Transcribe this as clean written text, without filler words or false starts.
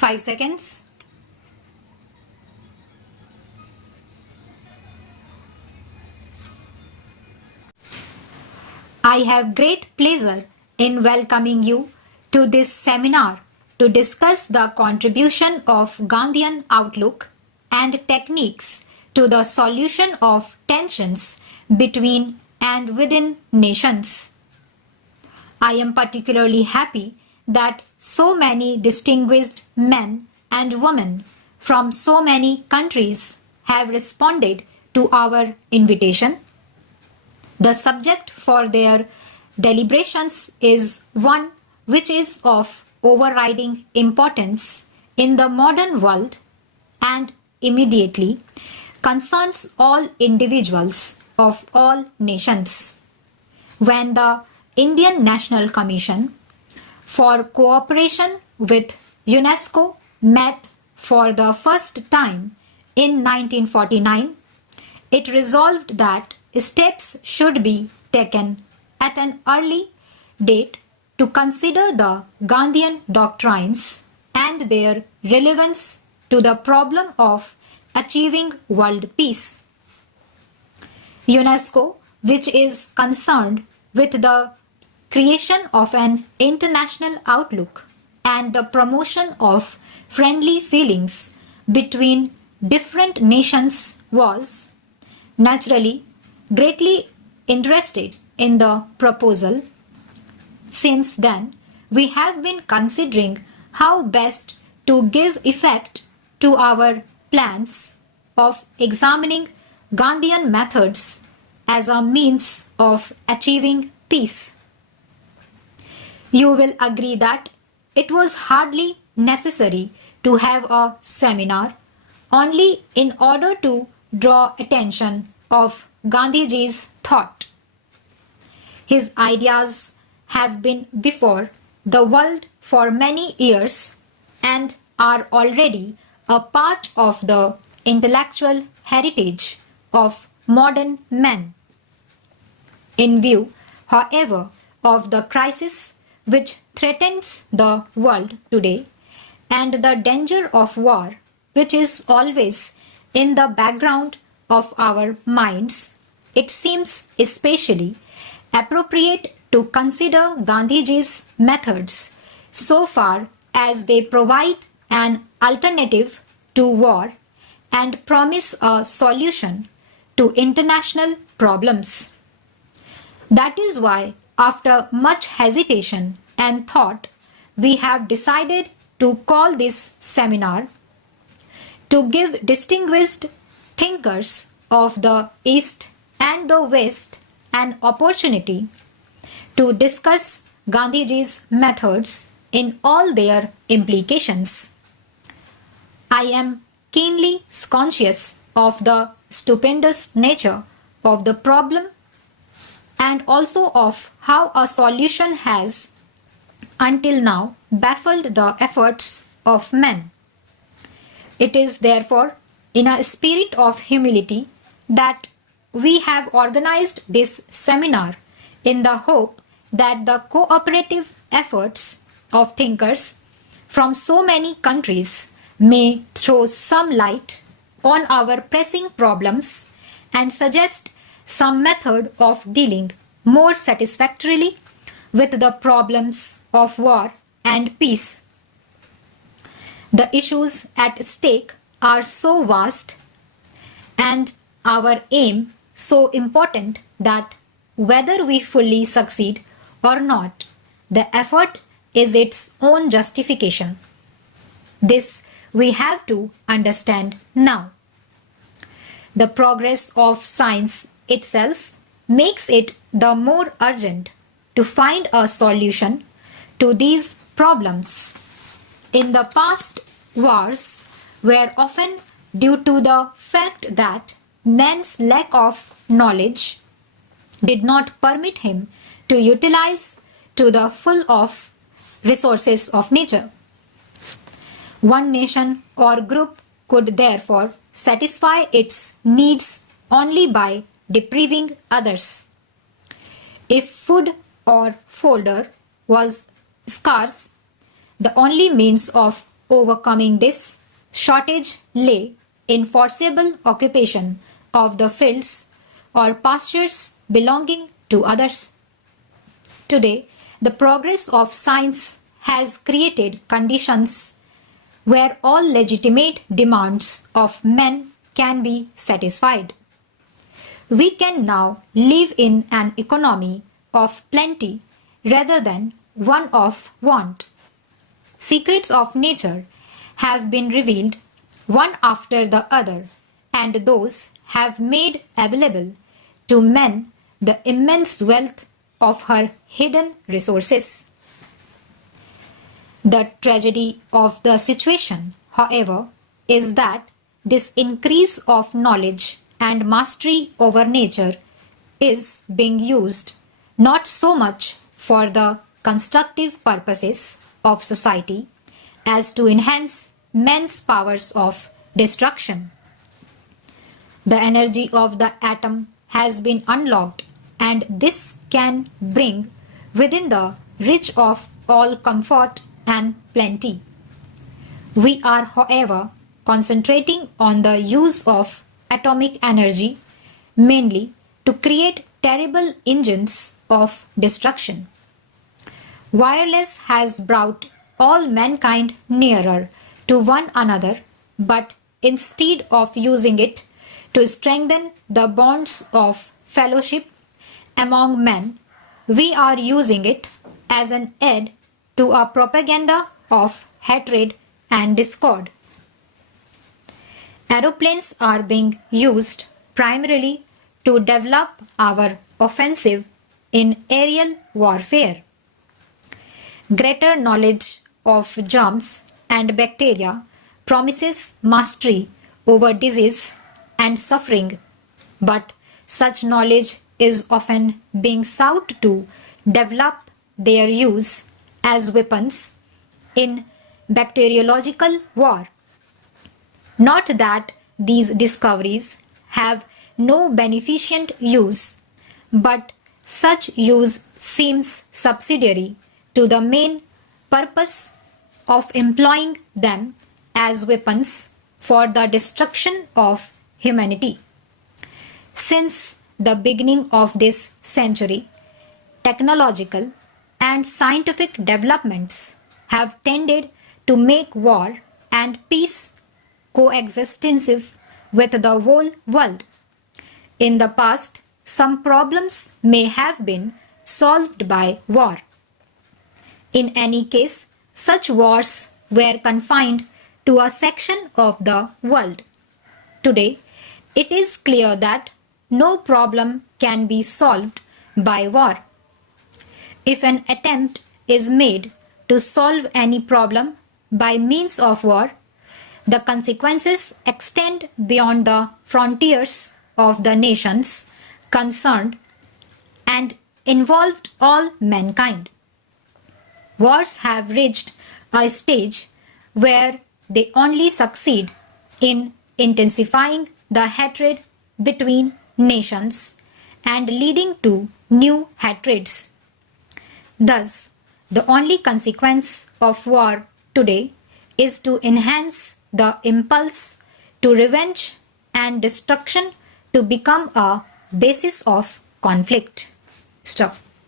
5 seconds. I have great pleasure in welcoming you to this seminar to discuss the contribution of Gandhian outlook and techniques to the solution of tensions between and within nations. I am particularly happy that so many distinguished men and women from so many countries have responded to our invitation. The subject for their deliberations is one which is of overriding importance in the modern world and immediately concerns all individuals of all nations. When the Indian National Commission for Cooperation with UNESCO met for the first time in 1949, it resolved that steps should be taken at an early date to consider the Gandhian doctrines and their relevance to the problem of achieving world peace. UNESCO, which is concerned with the creation of an international outlook and the promotion of friendly feelings between different nations, was naturally greatly interested in the proposal. Since then, we have been considering how best to give effect to our plans of examining Gandhian methods as a means of achieving peace. You will agree that it was hardly necessary to have a seminar only in order to draw attention of Gandhiji's thought. His ideas have been before the world for many years and are already a part of the intellectual heritage of modern men. In view, however, of the crisis which threatens the world today and the danger of war which is always in the background of our minds, it seems especially appropriate to consider Gandhiji's methods so far as they provide an alternative to war and promise a solution to international problems. That is why, after much hesitation and thought, we have decided to call this seminar to give distinguished thinkers of the East and the West an opportunity to discuss Gandhiji's methods in all their implications. I am keenly conscious of the stupendous nature of the problem and also of how a solution has until now baffled the efforts of men. It is therefore in a spirit of humility that we have organized this seminar in the hope that the cooperative efforts of thinkers from so many countries may throw some light on our pressing problems and suggest some method of dealing more satisfactorily with the problems of war and peace. The issues at stake are so vast and our aim so important that whether we fully succeed or not, the effort is its own justification. This we have to understand now. The progress of science itself makes it the more urgent to find a solution to these problems. In the past, wars were often due to the fact that man's lack of knowledge did not permit him to utilize to the full of resources of nature. One nation or group could therefore satisfy its needs only by depriving others. If food or fodder was scarce, the only means of Overcoming this shortage lay in forcible occupation of the fields or pastures belonging to others. Today, the progress of science has created conditions where all legitimate demands of men can be satisfied. We can now live in an economy of plenty rather than one of want. Secrets of nature have been revealed one after the other, and those have made available to men the immense wealth of her hidden resources. The tragedy of the situation, however, is that this increase of knowledge and mastery over nature is being used not so much for the constructive purposes of society as to enhance men's powers of destruction. The energy of the atom has been unlocked, and this can bring within the reach of all comfort and plenty. We are, however, concentrating on the use of atomic energy mainly to create terrible engines of destruction. Wireless has brought all mankind nearer to one another, but instead of using it to strengthen the bonds of fellowship among men, we are using it as an aid to a propaganda of hatred and discord. Aeroplanes are being used primarily to develop our offensive in aerial warfare. Greater knowledge of germs and bacteria promises mastery over disease and suffering, but such knowledge is often being sought to develop their use as weapons in bacteriological war. Not that these discoveries have no beneficent use, but such use seems subsidiary to the main purpose of employing them as weapons for the destruction of humanity. Since the beginning of this century, technological and scientific developments have tended to make war and peace coextensive with the whole world. In the past, some problems may have been solved by war. In any case, such wars were confined to a section of the world. Today, it is clear that no problem can be solved by war. If an attempt is made to solve any problem by means of war, the consequences extend beyond the frontiers of the nations concerned and involved all mankind. Wars have reached a stage where they only succeed in intensifying the hatred between nations and leading to new hatreds. Thus, the only consequence of war today is to enhance the impulse to revenge and destruction to become a basis of conflict. Stop.